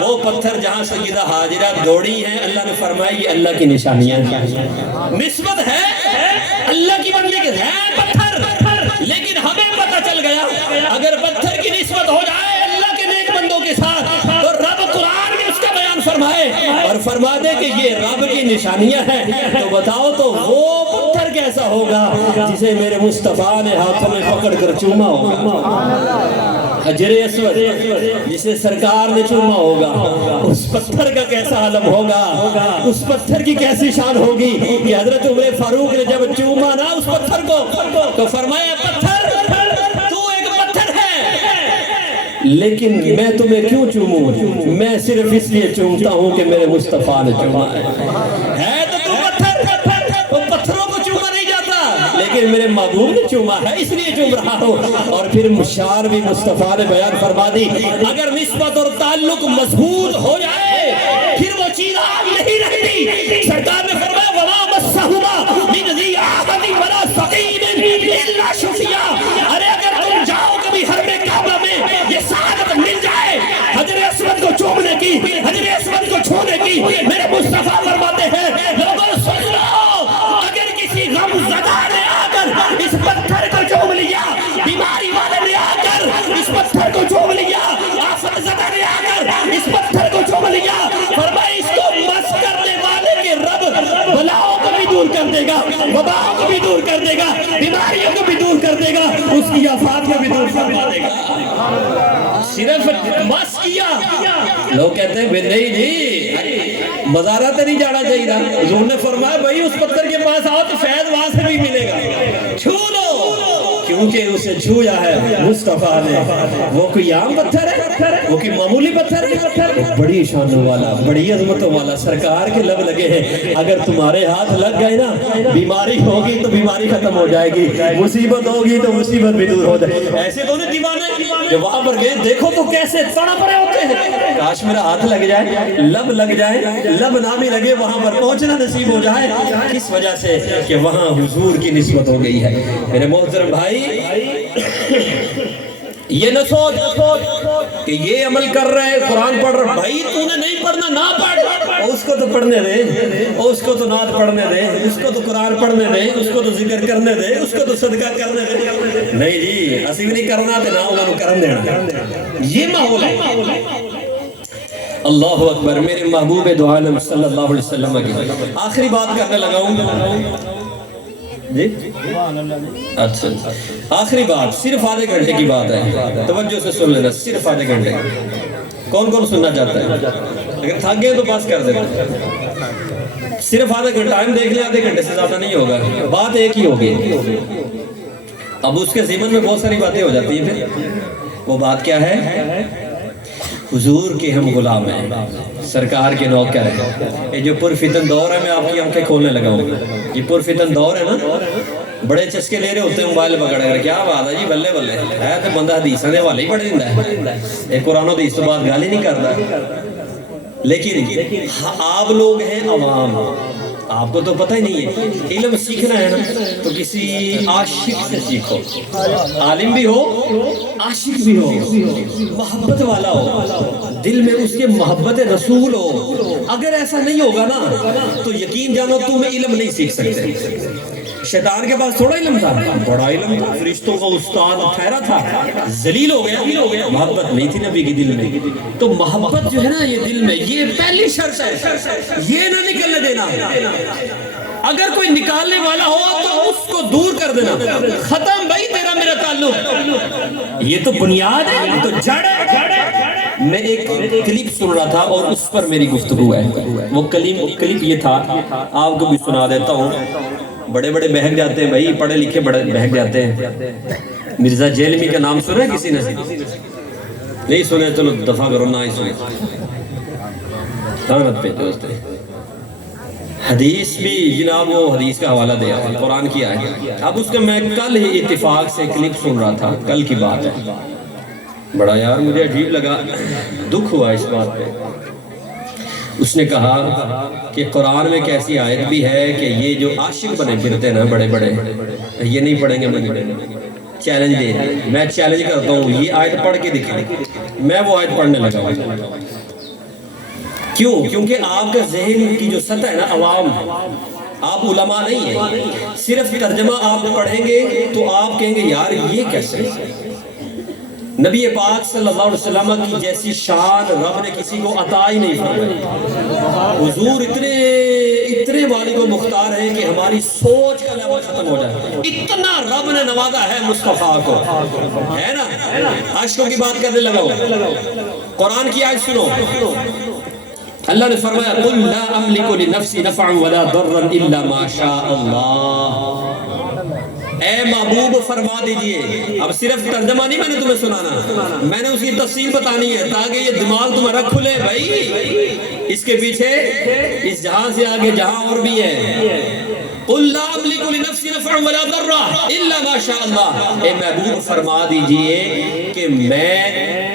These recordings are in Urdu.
وہ پتھر جہاں سیدہ حاجرہ دوڑی ہیں اللہ نے فرمایا یہ اللہ کی نشانیاں ہیں. نسبت ہے اللہ کی بندے کے ہے پتھر، لیکن ہمیں پتہ چل گیا اگر پتھر کی نسبت ہو جائے اللہ کے نیک بندوں کے ساتھ تو رب قرآن میں اس کا بیان فرمائے اور فرما دے کہ یہ رب کی نشانیاں ہیں. تو بتاؤ تو وہ پتھر کیسا ہوگا جسے میرے مصطفیٰ نے ہاتھوں میں پکڑ کر چوما ہوگا. حجر اسود جسے سرکار نے چوما ہوگا، اس پتھر کا کیسا عالم ہوگا، اس پتھر کی کیسی شان ہوگی کہ حضرت عمر فاروق نے جب چوما نا اس پتھر کو تو فرمایا پتھر تو ایک پتھر ہے لیکن میں تمہیں کیوں چوموں؟ میں صرف اس لیے چومتا ہوں کہ میرے مصطفیٰ نے چوما ہے تو تم پتھر، وہ پتھروں کو چوما نہیں جاتا لیکن میرے محبوب نے چوما ہے اس لیے چوم رہا ہوں. اور پھر شان بھی مصطفیٰ نے بیان فرما دی اگر نسبت اور تعلق مضبوط ہو جائے پھر وہ چیز آگ نہیں رہتی. سرکار نے فرمایا وَمَا مَسَّهُمَا مِنْ ذِي عَهْدٍ وَلَا سَقِيمٍ إِلَّا شُفِيًّا. ارے اگر تم جاؤ کبھی حرم کعبہ میں یہ سعادت مل جائے حجر اسود کو چومنے کی، حجر اسود کو چھونے کی. میرے مصطفیٰ فرماتے ہیں لوگوں سن لو اگر کسی غم زدہ نے آ کر اس پتھر کو چوم لیا، بیماری والے نے آ کر اس پتھر کو چوم لیا، آفت زدہ نے آ کر اس پتھر کو چوم لیا، فرمایا اس کو مس کرنے والے کے رب بلاؤں کو بھی دور کر دے گا، وباؤں کو بھی دور کر دے گا، بیماریوں کو بھی دور کر دے گا، اس کی آفات کو بھی دور فرما دے گا. صرف مس کیا. لوگ کہتے ہیں نہیں جی مزارہ تو نہیں جانا چاہیے. حضور نے فرمایا بھائی اس پتھر کے پاس آؤ تو فیض وہاں سے بھی ملے گا. چھو لو کیونکہ اسے چھویا ہے مصطفیٰ نے. وہ کوئی عام پتھر ہے، وہ کوئی معمولی پتھر ہے، بڑی شانوں والا، بڑی عظمتوں والا سرکار کے لب لگے ہیں. اگر تمہارے ہاتھ لگ گئے نا بیماری ہوگی تو بیماری ختم ہو جائے گی، مصیبت ہوگی تو مصیبت بھی دور ہو جائے گی. ایسے تو نہیں دیوانے جو وہاں پر گئے دیکھو تو کیسے تڑپ رہے ہوتے ہیں. کاش میرا ہاتھ لگ جائے، لب لگ جائے، لب نہ بھی لگے وہاں پر پہنچنا نصیب ہو جائے. کس وجہ سے کہ وہاں حضور کی نسبت ہو گئی ہے. میرے محترم بھائی یہ نہ سوچ کہ یہ عمل کر رہے قرآن پڑھ رہے بھائی تو نے نہیں پڑھنا نہ پڑھ، اس کو تو پڑھنے دے، اس کو تو نعت پڑھنے دے، اس کو تو قرآن پڑھنے دے، اس کو تو ذکر کرنے دے، اس کو تو صدقہ کرنے دے. نہیں جی اسی بھی نہیں کرنا تے نہ انہوں نے کرن دینا. یہ ماحول ہے. اللہ اکبر. میرے محبوب دو عالم صلی اللہ علیہ وسلم کی آخری بات کرنے لگا ہوں جی. اچھا آخری بات صرف آدھے گھنٹے کی بات ہے، توجہ سے سن لینا. صرف آدھے گھنٹے. کون کون سننا چاہتا ہے؟ اگر تھک گئے تو پاس کر دینا. صرف آدھے گھنٹہ ٹائم دیکھ لیں، آدھے گھنٹے سے زیادہ نہیں ہوگا. بات ایک ہی ہوگی. اب اس کے ذمن میں بہت ساری باتیں ہو جاتی ہیں. پھر وہ بات کیا ہے؟ حضور کے ہم غلام ہیں، سرکار کے نوکر ہیں. یہ جو پرفتن دور ہے میں آپ کی آنکھیں کھولنے لگا ہوں. یہ پرفتن دور ہے نا، بڑے چسکے لے رہے ہوتے ہیں موبائل پکڑ کر. کیا بات ہے جی بلے بلے ہے تو بندہ حدیثاں دے والے ہی پڑھ دیندا ہے. ایک قرآن و حدیث تو بات گال ہی نہیں کرتا. لیکن آپ لوگ ہیں عوام، آپ کو تو پتہ ہی نہیں ہے. علم سیکھنا ہے نا تو کسی عاشق سے سیکھو. عالم بھی ہو، عاشق بھی ہو، محبت والا ہو، دل میں اس کے محبت رسول ہو. اگر ایسا نہیں ہوگا نا تو یقین جانو تم علم نہیں سیکھ سکتے. شیطان کے پاس تھوڑا علم تھا، بڑا علم تھا، فرشتوں کا استاد ٹھہرا تھا، ذلیل ہو گیا. محبت نہیں تھی نبی کی دل میں. تو محبت جو ہے نا یہ دل میں، یہ پہلی شرط ہے، یہ نہ نکلنے دینا. اگر کوئی نکالنے والا ہو تو اس کو دور کر دینا. ختم بھائی تیرا میرا تعلق. یہ تو بنیاد ہے، یہ تو جڑ ہے. میں ایک کلپ سن رہا تھا اور اس پر میری گفتگو ہے. وہ کلپ یہ تھا، آپ کو بھی سنا دیتا ہوں. بڑے بڑے بہک جاتے ہیں بھائی، پڑھے لکھے بڑے بہک جاتے ہیں. مرزا جیلمی کا نام سنا ہے کسی نے؟ نہیں سنے چلو دفعہ کرو، نہ ہی سنے. لعنت پہ دوست ہے. حدیث بھی جناب وہ حدیث کا حوالہ دیا، قرآن کی آیت. اب اس کا میں کل ہی اتفاق سے کلپ سن رہا تھا، کل کی بات ہے. بڑا یار مجھے عجیب لگا، دکھ ہوا اس بات پہ. اس نے کہا کہ قرآن میں کیسی آیت بھی ہے کہ یہ جو عاشق بنے پھرتے نا بڑے بڑے، یہ نہیں پڑھیں گے. چیلنج دے دیا. میں چیلنج کرتا ہوں یہ آیت پڑھ کے دکھائیں. میں وہ آیت پڑھنے لگا ہوں. کیوں؟ کیونکہ آپ کا ذہن کی جو سطح ہے نا عوام، آپ علماء نہیں ہیں، صرف ترجمہ آپ پڑھیں گے تو آپ کہیں گے یار یہ کیسے؟ نبی پاک صلی اللہ علیہ وسلم کی جیسی شان رب نے کسی کو عطا ہی نہیں فرمائی۔ حضور اتنے والد و مختار ہیں کہ ہماری سوچ کا لیول ختم ہو جائے، اتنا رب نے نوازا ہے مصطفیٰ کو، ہے نا؟ عاشقوں کی بات کرنے لگا ہوں، قرآن کی آیت سنو، اللہ نے فرمایا قُلْ لَا أَمْلِكُ لِنَفْسِي نَفْعًا وَلَا ضَرًّا إِلَّا مَا شَاءَ اللَّهُ۔ اے محبوب فرما دیجئے، اب صرف ترجمہ نہیں میں نے تمہیں سنانا، میں نے اس کی تفصیل بتانی ہے تاکہ یہ دماغ تمہارا کھلے بھائی، اس کے پیچھے اس جہاں سے آگے جہاں اور بھی ہے۔ قُلْ لَا أَمْلِكُ لِنَفْسِي نَفْعًا وَلَا ضَرًّا إِلَّا مَا شَاءَ اللَّهُ۔ اے محبوب فرما دیجئے کہ میں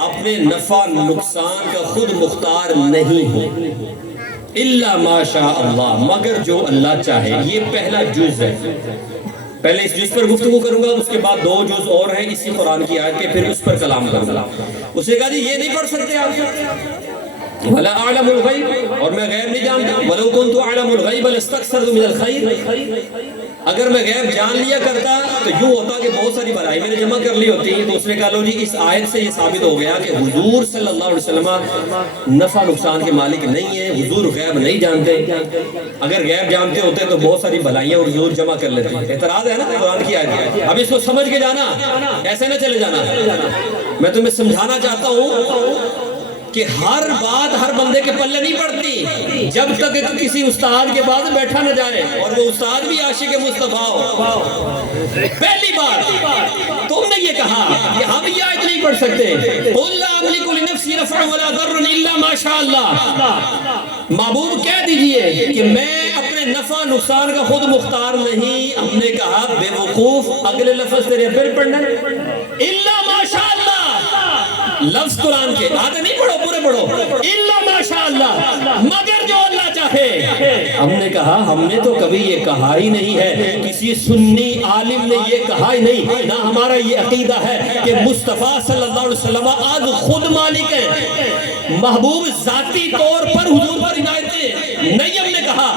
اپنے نفع نقصان کا خود مختار نہیں ہوں، إِلَّا مَا شَاءَ اللَّهُ، مگر جو اللہ چاہے۔ یہ پہلا جز ہے، پہلے اس جز پر گفتگو کروں گا، اس کے بعد 2 جز اور ہیں اسی قرآن کی آیت کے، پھر اس پر کلام کروں گا۔ اس نے کہا جی یہ نہیں پڑھ سکتے آپ، وَلَا أَعْلَمُ الْغَيْبَ، اور میں غیب نہیں جانتا، وَلَوْ كُنْتُ أَعْلَمُ الْغَيْبَ لَاسْتَكْثَرْتُ مِنَ الْخَيْرِ، اگر میں غیب جان لیا کرتا تو یوں ہوتا کہ بہت ساری بھلائی میں نے جمع کر لی ہوتی۔ تو اس نے کہا لو جی اس آیت سے یہ ثابت ہو گیا کہ حضور صلی اللہ علیہ وسلم نفع نقصان کے مالک نہیں ہیں، حضور غیب نہیں جانتے، اگر غیب جانتے ہوتے تو بہت ساری بھلائیاں حضور جمع کر لیتے۔ اعتراض ہے نا قرآن کی آیت، اب اس کو سمجھ کے جانا، ایسے نہ چلے جانا۔ میں تمہیں سمجھانا چاہتا ہوں کہ ہر بات ہر بندے کے پلے نہیں پڑتی جب تک کسی استاد کے بعد بیٹھا نہ جائے اور وہ استاد بھی عاشق مصطفیٰ ہو۔ پہلی بات تم نے یہ کہا کہ ہم یہ آیت نہیں پڑھ سکتے، قُلْ لَا أَمْلِكُ لِنَفْسِي نَفْعًا وَلَا ضَرًّا إِلَّا مَا شَاءَ اللَّهُ۔ محبوب کہہ دیجئے کہ میں اپنے نفع نقصان کا خود مختار نہیں۔ ہم نے کہا بے وقوف، اگلے لفظ تیرے پھر پڑھنا، إِلَّا مَا شَاءَ اللَّهُ، لفظ قرآن کے آگے نہیں پڑھو، پورے پڑھو، إِلَّا مَا شَاءَ اللَّهُ، مگر جو اللہ چاہے۔ ہم نے کہا ہم نے تو کبھی یہ کہا ہی نہیں ہے، کسی سنی عالم نے یہ کہا ہی نہیں، نہ ہمارا یہ عقیدہ ہے کہ مصطفیٰ صلی اللہ علیہ وسلم آج خود مالک ہے، محبوب ذاتی طور پر حضور پر عنایتیں نہیں۔ ہم نے کہا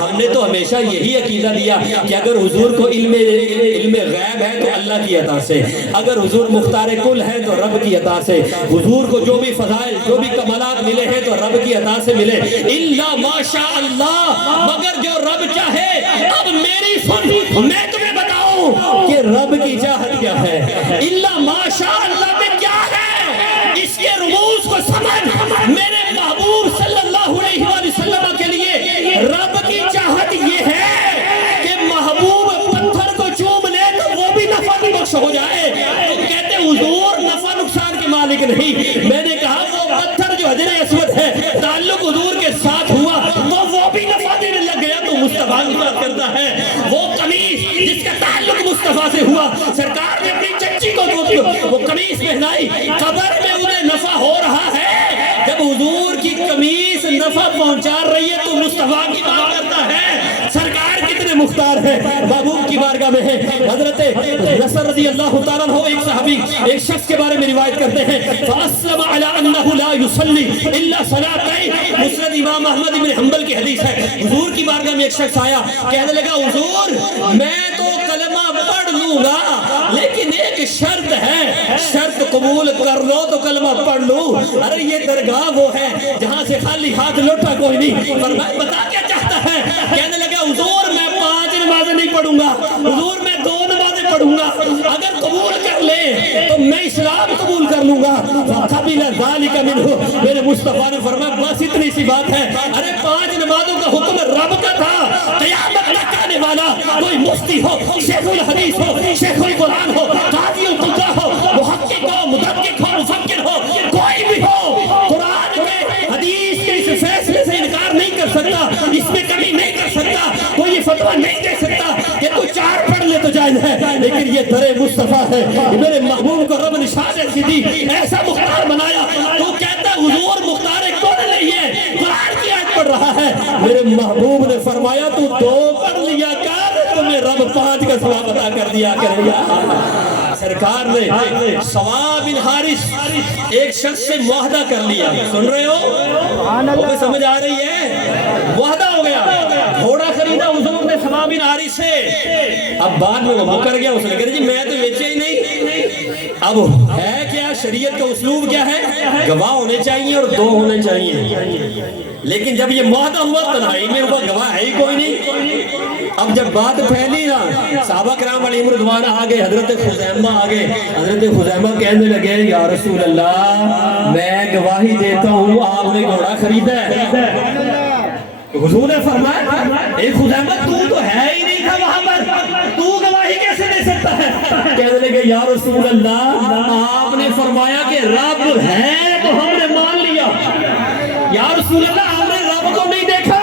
ہم نے تو ہمیشہ یہی عقیدہ دیا کہ اگر حضور کو علم غیب ہے تو اللہ کی عطا سے، اگر حضور مختار کل ہے تو رب کی عطا سے، حضور کو جو بھی فضائل جو بھی کمالات ملے ہیں تو رب کی عطا سے ملے، الا ما شاء اللہ، مگر جو رب چاہے۔ اب میری سن، میں تمہیں بتاؤں کہ رب کی چاہت کیا ہے، الا ما شاء اللہ میں کیا ہے، اس کے رموز کو سمجھ۔ میرے محبوب صلی اللہ علیہ وسلم کے لیے رب کی چاہت یہ ہے کہ محبوب پتھر کو چوم لے تو وہ بھی نفع بخش ہو جائے۔ تو کہتے حضور نفع نقصان کے مالک نہیں۔ میں نے کہا وہ پتھر جو حجر اسود ہے تعلق حضور کے ساتھ ہوا تو وہ بھی نفع دینے لگ گیا، تو مصطفیٰ کی بات کرتا ہے۔ وہ قمیص جس کا تعلق مصطفیٰ سے ہوا، سرکار نے اپنی چچی کو وہ قمیص پہنائی، قبر میں انہیں نفع ہو رہا ہے۔ جب حضور کی قمیص نفع پہنچا رہی ہے تو مصطفیٰ کی بات کرتا ہے۔ سرکار کتنے مختار ہے، محبوب کی بارگاہ میں ہے۔ حضرت نصر رضی اللہ تعالیٰ عنہ ایک صحابی ایک شخص کے بارے میں روایت کرتے ہیں، فَأَسْلَمَ عَلَىٰ أَنَّهُ لَا يُصَلِّ إِلَّا صَلَاتَيْنِ، مسند امام احمد بن حنبل کی حدیث ہے۔ حضور کی بارگاہ میں ایک شخص آیا، کہنے لگا حضور میں تو کلمہ پڑھ لوں گا لیکن ایک شرط ہے، شرط قبول کر لو تو کلمہ پڑھ لوں۔ ارے یہ درگاہ وہ ہے جہاں سے خالی ہاتھ لوٹا کوئی نہیں۔ فرمایا بتا کیا چاہتا ہے؟ کہنے لگا حضور میں 5 نمازیں نہیں پڑھوں گا، حضور میں 2 نمازیں پڑھوں گا، اگر قبول کر لے تو میں اسلام قبول کر لوں گا۔ فَقَبِلَ ذَلِكَ مِنْهُ، میرے مصطفیٰ نے فرمایا بس اتنی سی بات ہے۔ ارے 5 نمازوں کا حکم رب کا تھا، قیامت تک آنے والا کوئی مفتی ہو، شیخ الحدیث ہو، شیخ القرآن ہو، قاضی القضاء ہو، محقق ہو، مدقق ہو، مفکر ہو، کوئی بھی ہو، قرآن کے حدیث کے اس فیصلے سے انکار نہیں کر سکتا، اس میں کمی نہیں کر سکتا، کوئی یہ فتویٰ نہیں دے سکتا کہ تو 4 پڑھ لے تو جائز ہے، لیکن یہ در مصطفیٰ ہے۔ میرے محبوب کو رب نے شان ایسی دی، ایسا مختار بنایا، تو کہتا حضور مختار کون نہیں ہے، قرآن کی آیت پڑھ رہا ہے۔ میرے محبوب نے فرمایا تو 2 پڑھ لیا کر، تمہیں رب تو 5 کا ثواب عطا کر دیا کرے یا اللہ۔ سرکار نے سوا بن حارث ایک شخص سے معاہدہ کر لیا، سن رہے ہو؟ سمجھ آ رہی ہے؟ معاہدہ ہو گیا، گھوڑا خریدا حضور نے سوا بن حارث سے۔ اب بعد میں وہ مکر گیا، اس نے کہا جی میں تو بیچے ہی نہیں۔ اب ہے کیا شریعت کا اسلوب کیا ہے؟ گواہ ہونے چاہیے اور 2 ہونے چاہیے، لیکن جب یہ معاہدہ ہوا تنہائی میں وہ گواہ ہے ہی کوئی نہیں۔ اب جب بات پھیلی نا، صحابہ کرام علیہم رضوان آگے، حضرت خزیمہ آگے، حضرت خزیمہ کہنے لگے یا رسول اللہ میں گواہی دیتا ہوں آپ نے گھوڑا خریدا ہے۔ حضور نے فرمایا اے خزیمہ تو ہے ہی نہیں تھا وہاں پر، تو گواہی کیسے دے سکتا ہے؟ کہنے لگے یا رسول اللہ آپ نے فرمایا کہ رب ہے تو ہم نے مان لیا۔ یا رسول اللہ ہم نے رب کو نہیں دیکھا،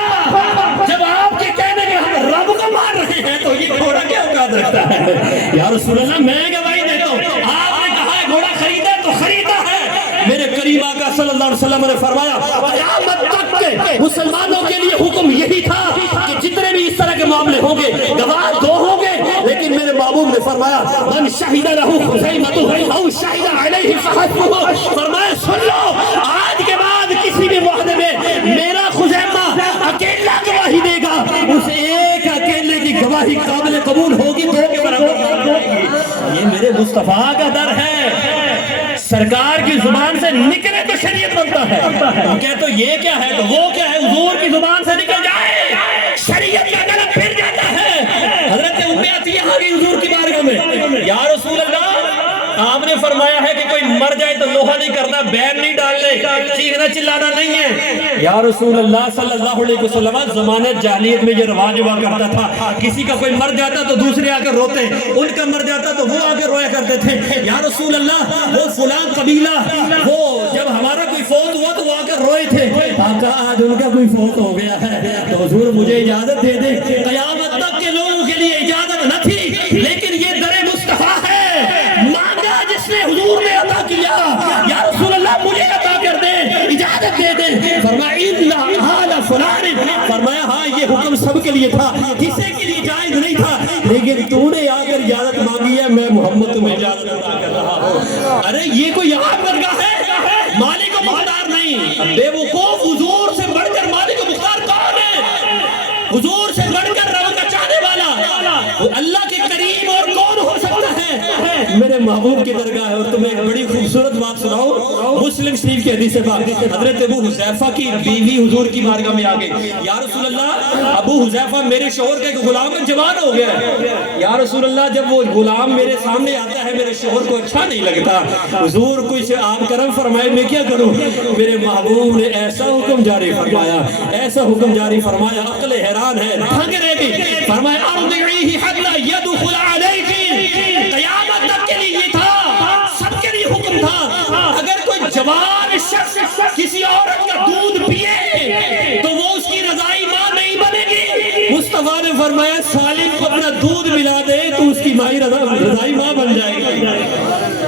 جب آپ کے کہنے کے ہم رب کو مان رہے ہیں تو یہ گھوڑا کیا اوقات رکھتا ہے؟ یا رسول اللہ میں گواہی دیتا ہوں، آپ نے کہا ہے گھوڑا خریدا تو خریدا ہے۔ میرے کریم آقا صلی اللہ علیہ وسلم نے فرمایا قیامت تک کے مسلمانوں کے لیے حکم یہی تھا کہ جتنے بھی اس طرح کے معاملے ہوں گے گواہ 2 ہوں گے، لیکن میرے محبوب نے فرمایا من شہد لہ خزیمۃ او شہد علیہ فحسبہ، فرمایا سن لو آج کے بعد کسی بھی معاہدے میں میرا خزیمہ اکیلا گواہی دے گا، اس ایک اکیلے کی گواہی قابل قبول ہوگی 2 کے برابر ہوگی۔ یہ میرے مصطفیٰ کا در ہے، سرکار کی زبان سے نکلے تو شریعت بنتا ہے، ہم کہتے تو یہ کیا ہے تو وہ کیا ہے، حضور کی زبان سے نکل جائے شریعت کا گلا پھر جاتا ہے۔ حضرت ام عطیہ آ گئی حضور کی بارگاہ میں، یا رسول اللہ آپ نے فرمایا ہے کہ کوئی مر جائے تو لوہا نہیں کرنا، بین نہیں ڈالنے، چیخنا چلانا نہیں ہے۔ یا رسول اللہ صلی اللہ علیہ وسلم زمانے جاہلیت میں یہ رواج ہوا کرتا تھا، کسی کا کوئی مر جاتا تو دوسرے آ کر روتے، ان کا مر جاتا تو وہ آ کر رویا کرتے تھے۔ یا رسول اللہ وہ فلاں قبیلہ وہ جب ہمارا کوئی فوت ہوا تو وہ آ کر روئے تھے، آقا آج ان کا کوئی فوت ہو گیا ہے تو حضور مجھے اجازت دے دے۔ قیامت تک کے لوگوں کے لیے اجازت نہ تھی، لیکن یہ در مصطفیٰ ہے، مانگا جس نے حضور نے عطا کیا، یا رسول اللہ مجھے عطا کر دے، اجازت دے دے۔ فرمایا الا آل فلان، فرمایا ہاں یہ حکم سب کے لیے تھا، کسی کے لیے جائز نہیں تھا، لیکن تو نے آ کر اجازت مانگی ہے، میں محمد تمہیں اجازت عطا کر رہا ہوں۔ ارے یہ کوئی عام درگاہ ہے، مالک و مختار نہیں، بے وقوف حضور سے بڑھ کر مالک و مختار کون ہے؟ حضور سے بڑھ کر رب کا چاہنے والا اللہ کے قریب اور کون ہو سکتا ہے؟ میرے محبوب کی درگاہ ہے۔ اور تمہیں ایک بڑی خوبصورت بات سناؤ، مسلم شریف کی حدیث پاک، حضرت ابو حذیفہ کی بیوی حضور کی بارگاہ میں آگئی، یا رسول اللہ ابو حذیفہ میرے شوہر کا ایک غلام جوان ہو گیا ہے، یا رسول اللہ جب وہ غلام میرے سامنے آتا ہے میرے شوہر کو اچھا نہیں لگتا، حضور کچھ آپ کرم فرمائے میں کیا کروں؟ میرے محبوب نے ایسا حکم جاری فرمایا، ایسا حکم جاری فرمایا، عقل حیران ہے، دھنگ رہ گئی، فرمایا ارضعیہ حتی یدخل علیک، قیامت تک کے لیے یہ تھا، سب کے لیے حکم تھا، اگر کوئی جوان شخص کسی عورت کا دودھ پیے تو وہ اس کی رضائی ماں نہیں بنے گی۔ مصطفیٰ نے فرمایا سالم کو اپنا دودھ ملا دے تو اس کی مائی رضائی ماں بن جائے گی۔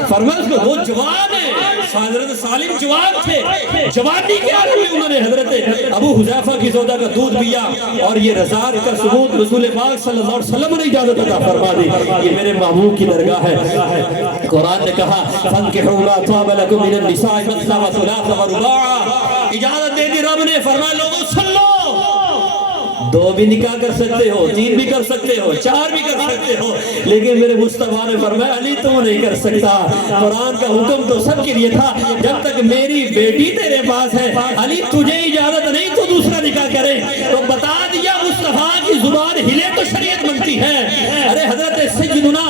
فرمایا اس کو وہ جوان ہے، حضرت سالم جوان تھے، جوانی کے عالم میں انہوں نے حضرت ابو حذیفہ کی زوجہ کا دودھ پیا، اور یہ رضا کا ثبوت رسول پاک صلی اللہ علیہ وسلم نے اجازت عطا فرما دی۔ یہ میرے محبوب کی درگاہ ہے۔ قرآن نے کہا فانکحوا ما طاب لکم من النساء مثنی وثلاث ورباع، اجازت دے دی رب نے، فرمایا لوگوں سن لو، 2 بھی نکاح کر سکتے ہو، 3 بھی کر سکتے ہو، 4 بھی کر سکتے ہو، لیکن میرے مصطفیٰ نے فرمایا علی تو نہیں کر سکتا۔ قرآن کا حکم تو سب کے لیے تھا، جب تک میری بیٹی تیرے پاس ہے علی تجھے اجازت نہیں تو دوسرا نکاح کرے۔ تو بتا دیا مصطفیٰ کی زبان ہلے تو شریعت بنتی ہے۔ ارے حضرت سیدنا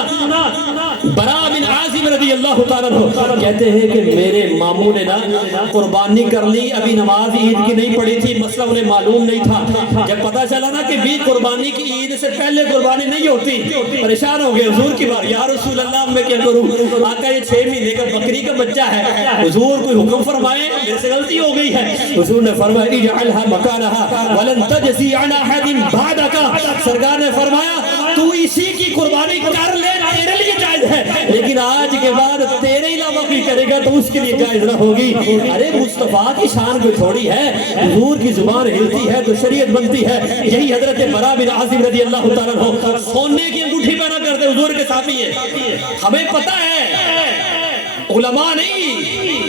برا بن عازب رضی اللہ تعالیٰ عنہ کہتے ہیں کہ میرے ماموں نے نا قربانی کر لی، ابھی نماز عید کی نہیں پڑی تھی، مسئلہ انہیں معلوم نہیں تھا، جب پتہ چلا نا کہ بھی قربانی کی عید سے پہلے قربانی نہیں ہوتی، پریشان ہو گئے حضور کی بار، یا رسول اللہ میں کیا کروں؟ آقا یہ 6 مہینے کا بکری کا بچہ ہے، حضور کوئی حکم فرمائے، میرے سے غلطی ہو گئی ہے۔ حضور نے فرمایا اجعلها مکانها ولن تجزی عن احد بعدک، سرکار نے فرمایا تو اسی کی قربانی کر لے، تیرے لیے جائز ہے، لیکن آج کے بعد تیرے علاوہ کوئی کرے گا تو اس کے لیے جائز نہ ہوگی۔ ارے مصطفیٰ کی شان کوئی تھوڑی ہے، حضور کی زبان ہلتی ہے تو شریعت بنتی ہے۔ یہی حضرت برا بن عازب رضی اللہ تعالیٰ عنہ سونے کی انگوٹھی پہنا کرتے حضور کے صحابی ہیں۔ ہمیں پتہ ہے، علماء نہیں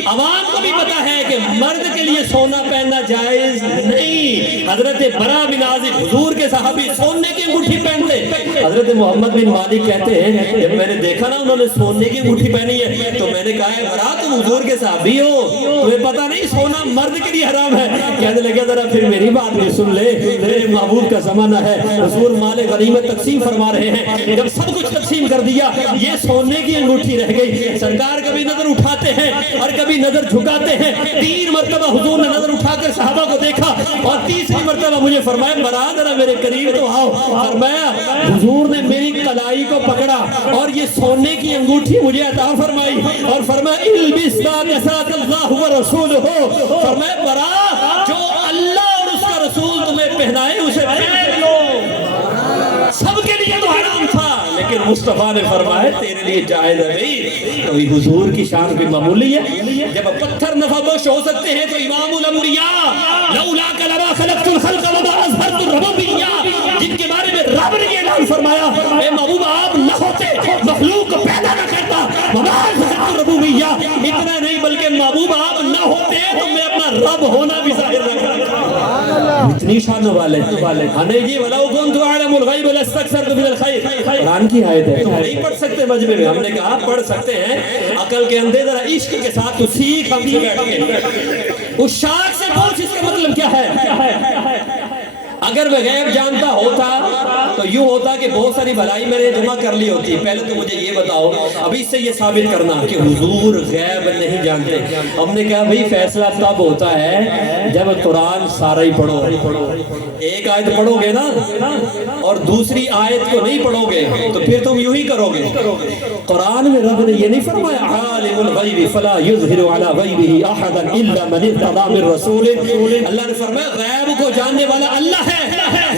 عوام کو بھی پتا ہے کہ مرد کے لیے سونا پہننا جائز نہیں۔ حضرت برا بن عازب حضور کے صحابی سونے کی انگوٹھی پہنتے۔ حضرت محمد بن مالک کہتے ہیں جب میں نے دیکھا نا انہوں نے سونے کی انگوٹھی پہنی ہے تو میں نے کہا ہے برا تم حضور کے صحابی ہو، تمہیں پتا نہیں سونا مرد کے لیے حرام ہے؟ کہنے لگا ذرا پھر میری بات بھی سن لے، میرے محبوب کا زمانہ ہے، حضور مال غنیمت تقسیم فرما رہے ہیں، جب سب کچھ تقسیم کر دیا یہ سونے کی انگوٹھی رہ گئی۔ سرکار کبھی نظر اٹھاتے ہیں اور کبھی نظر جھکاتے ہیں۔ 3 مرتبہ حضور نے نظر اٹھا کر صحابہ کو دیکھا اور تیسری مرتبہ مجھے فرمایا برا ذرا میرے قریب تو آؤ۔ فرمایا حضور نے میری کلائی کو پکڑا اور یہ سونے کی انگوٹھی مجھے عطا فرمائی اور فرمایا البس ما کساک اللہ ورسولہ، فرمایا برا جو اللہ اور اس کا رسول تمہیں پہنائے اسے پہن لو۔ سب کے لیے تو حرام تھا لیکن مصطفیٰ نے فرمایا تیرے لیے جائز ہے بھائی۔ تو حضور کی شان بھی معمولی ہے، جب پتھر نفع بخش ہو سکتے ہیں تو امام الانبیاء لولاک لما خلقت الخلق وما اظہرت الربوبیہ، جن کے بارے میں رب نے یہ اعلان فرمایا اے محبوب آپ نہ ہوتے مخلوق کو پیدا نہ کرتا، وما اظہرت الربوبیہ، اتنا نہیں بلکہ محبوب آپ نہ ہوتے تو میں اپنا رب ہونا بھی ظاہر نہ کرتا۔ اتنی شانوں والے ہمیں جی وَلَوْ كُنْتُ أَعْلَمُ الْغَيْبَ لَاسْتَكْثَرْتُ مِنَ الْخَيْرِ، قرآن کی آیت ہے، تم نہیں پڑھ سکتے مجمع میں؟ ہم نے کہا پڑھ سکتے ہیں، عقل کے اندھے ذرا عشق کے ساتھ تو سیکھ ہم سے بیٹھ کے اس شاخ سے پوچھ اس کا مطلب کیا ہے۔ اگر میں غیب جانتا ہوتا تو یوں ہوتا کہ بہت ساری بھلائی میں نے جمع کر لی ہوتی۔ پہلے تو مجھے یہ بتاؤ ابھی سے یہ ثابت کرنا کہ حضور غیب نہیں جانتے۔ ہم نے کہا بھئی فیصلہ تب ہوتا ہے جب قرآن سارا ہی پڑھو۔ ایک آیت پڑھو گے نا اور دوسری آیت کو نہیں پڑھو گے تو پھر تم یوں ہی کرو گے۔ قرآن میں رب نے یہ نہیں فرمایا عالم الغیب فلا یظہر علی غیبہ احدا الا من ارتضی من رسول، اللہ نے فرمایا غیب کو جاننے والا اللہ ہے،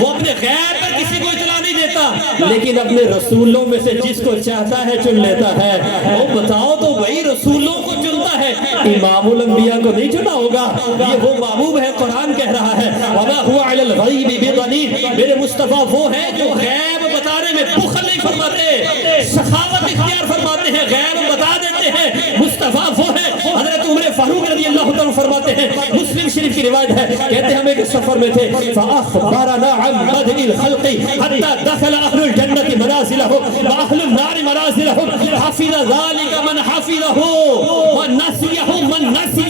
وہ اپنے غیب پر کسی کو اطلاع نہیں دیتا لیکن اپنے رسولوں میں سے جس کو چاہتا ہے چن لیتا ہے۔ وہ بتاؤ تو وہی رسولوں کو چنتا ہے، امام الانبیاء کو نہیں چنا ہوگا؟ یہ وہ محبوب ہے، قرآن کہہ رہا ہے وما هو علی الغیب بضنین، میرے مصطفیٰ وہ ہے جو غیب بتانے میں بخل نہیں فرماتے، سخاوت اختیار فرماتے ہیں، غیب بتا دیتے ہیں۔ مصطفیٰ وہ ہے، حضرت عمر فاروق رضی اللہ تعالیٰ فرماتے ہیں، مسلم شریف کی روایت ہے، کہتے ہیں ہم ایک سفر میں تھے فأخبرنا عن بدء الخلق حتى دخل أهل الجنة منازلهم وأهل النار منازلهم حفظ ذلك من حفظه ونسيه من نسي۔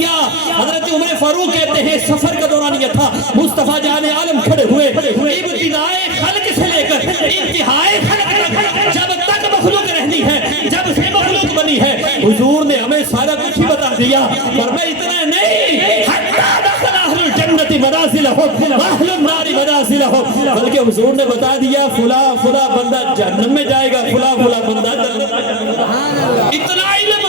حضرت عمر فاروق کہتے ہیں سفر کا دوران یہ تھا، مصطفیٰ جان عالم کھڑے ہوئے ابتدائے خلق سے لے کر انتہائی خلق تک، جب تک مخلوق رہنی ہے، جب سے مخلوق بنی ہے، حضور نے ہمیں سارا کچھ ہی بتا دیا۔ پر میں اتنا نہیں حتی دخل اہل الجنت منازلهم واہل النار منازلهم، بلکہ حضور نے بتا دیا فلاں فلاں بندہ جہنم میں جائے گا، فلاں فلاں بندہ جنت میں جائے گا۔ اتنا علم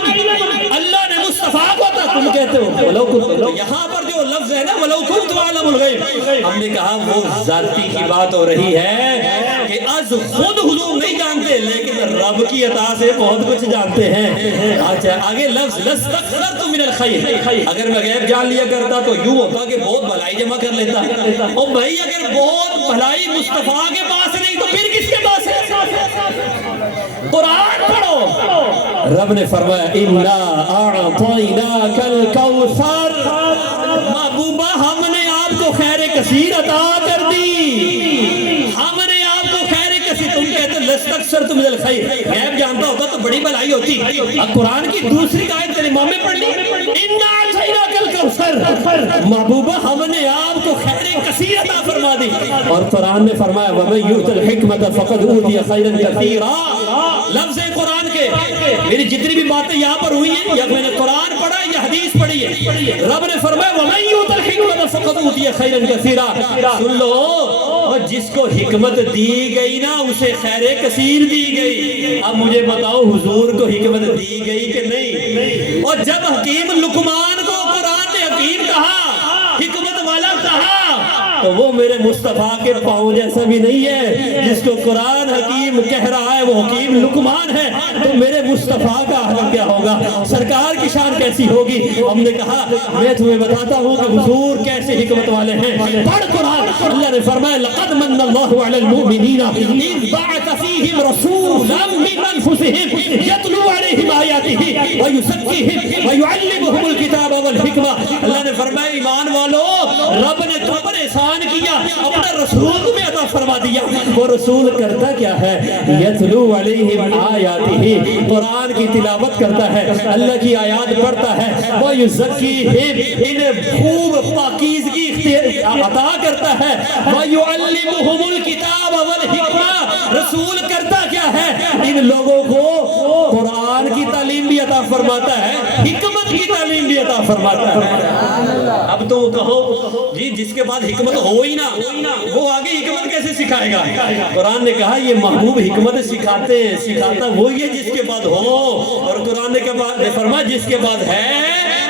اللہ نے مصطفیٰ کو عطا، تم کہتے ہو ولو کنت، یہاں پر جو لفظ ہے نا ولو کنت اعلم الغیب، ہم نے کہا وہ ذاتی کی بات ہو رہی ہے کہ از خود حضور نہیں جانتے لیکن رب کی عطا سے بہت کچھ جانتے ہیں۔ اچھا آگے لفظ لستکثرت من الخیر، اگر میں غیب جان لیا کرتا تو یوں ہوتا کہ بہت بھلائی جمع کر لیتا۔ اور بھائی اگر بہت بھلائی مصطفیٰ کے پاس نہیں تو پھر کس کے پاس ہے؟ قرآن پڑھو۔ رب نے فرمایا انا اعطیناک الکوثر، محبوبہ ہم نے آپ کو خیر کثیر عطا کر دی، ہم نے آپ کو خیر کثیر۔ تم کہتے لستکثرت من الخیر، غیب جانتا ہوتا تو بڑی بھلائی ہوتی۔ اب قرآن کی دوسری آیت تیرے امام میں پڑھ لی انا اعطیناک الکوثر، محبوبہ ہم نے آپ کو خیر کثیر عطا فرما دی۔ اور قرآن نے فرمایا ومن یؤت الحکمۃ فقد اوتی خیرا کثیرا، لفظ قرآن کے میری جتنی بھی باتیں یہاں پر ہوئی ہیں یا میں نے قرآن پڑھا یا حدیث پڑھی ہے، رب نے فرمایا ومن یؤت الحکمۃ فقد اوتی خیرا کثیرا۔ سن لو، اور جس کو حکمت دی گئی نا اسے خیر کثیر دی گئی۔ اب مجھے بتاؤ حضور کو حکمت دی گئی کہ نہیں؟ اور جب حکیم لقمان کو قرآن نے حکیم کہا، حکمت والا کہا، تو وہ میرے مصطفیٰ کے پاؤں جیسا بھی نہیں ہے. جس کو قرآن حکیم کہہ رہا ہے وہ حکیم لقمان ہے, تو میرے مصطفیٰ کا عالم کیا ہوگا, سرکار کی شان کیسی ہوگی. ہم نے کہا میں تمہیں بتاتا ہوں کہ حضور کیسے حکمت والے ہیں. پڑھ قرآن. اللہ نے فرمایا لقد من اللہ علی المؤمنین اذ بعث فیہم رسولا من انفسہم یتلو علیہم آیاتہ ویزکیہم ویعلمہم الکتاب والحکمہ. اللہ نے فرمایا ایمان والو, رب نے تم پر احسان کیا, اپنا رسول تمہیں عطا فرما دیا. وہ رسول کرتا کیا ہے, یتلو علیہم آیاتہ, قرآن کی تلاوت کرتا ہے, اللہ کی آیات پڑھتا ہے. ویزکیہم, انہیں خوب پاکیزگی عطا کرتا ہے. وَيُعَلِّمُهُمُ الْكِتَابَ وَالْحِکْمَةَ, رسول کرتا کیا ہے, ان لوگوں کو قرآن کی تعلیم بھی عطا فرماتا ہے, حکمت کی تعلیم بھی عطا فرماتا ہے. اب تو کہو جی جس کے بعد حکمت ہو ہی نہ, وہ آگے حکمت کیسے سکھائے گا. قرآن نے کہا یہ محبوب حکمت سکھاتے ہیں, سکھاتا وہی ہے جس کے بعد ہو. اور قرآن نے فرمایا جس کے بعد ہے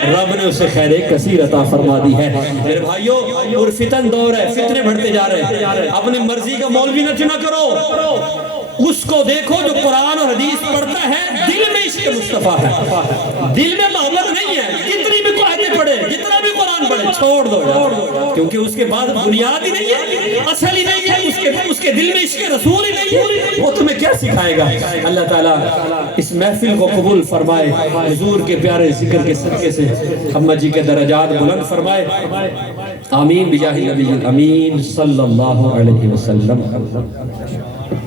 رب نے اسے خیر کثیر عطا فرما دی ہے. میرے بھائیو, اور فتن دور ہے, فتنے بڑھتے جا رہے ہیں. اپنی مرضی کا مولوی نہ چنا کرو, اس کو دیکھو جو قرآن اور حدیث پڑھتا ہے, دل میں عشق مصطفیٰ ہے, دل میں محبت نہیں ہے. جتنی بھی قرآن پڑھے, جتنا بھی قرآن پڑھے, چھوڑ دو, کیونکہ اس کے بعد بنیاد ہی نہیں ہے, اصل ہی نہیں ہے, اس کے دل میں عشق رسول ہی نہیں ہے, وہ تمہیں کیا سکھائے گا. اللہ تعالیٰ اس محفل کو قبول فرمائے, حضور کے پیارے ذکر کے صدقے سے محمد جی کے درجات بلند فرمائے. آمین بجاہ نبی الامین صلی اللہ علیہ وسلم.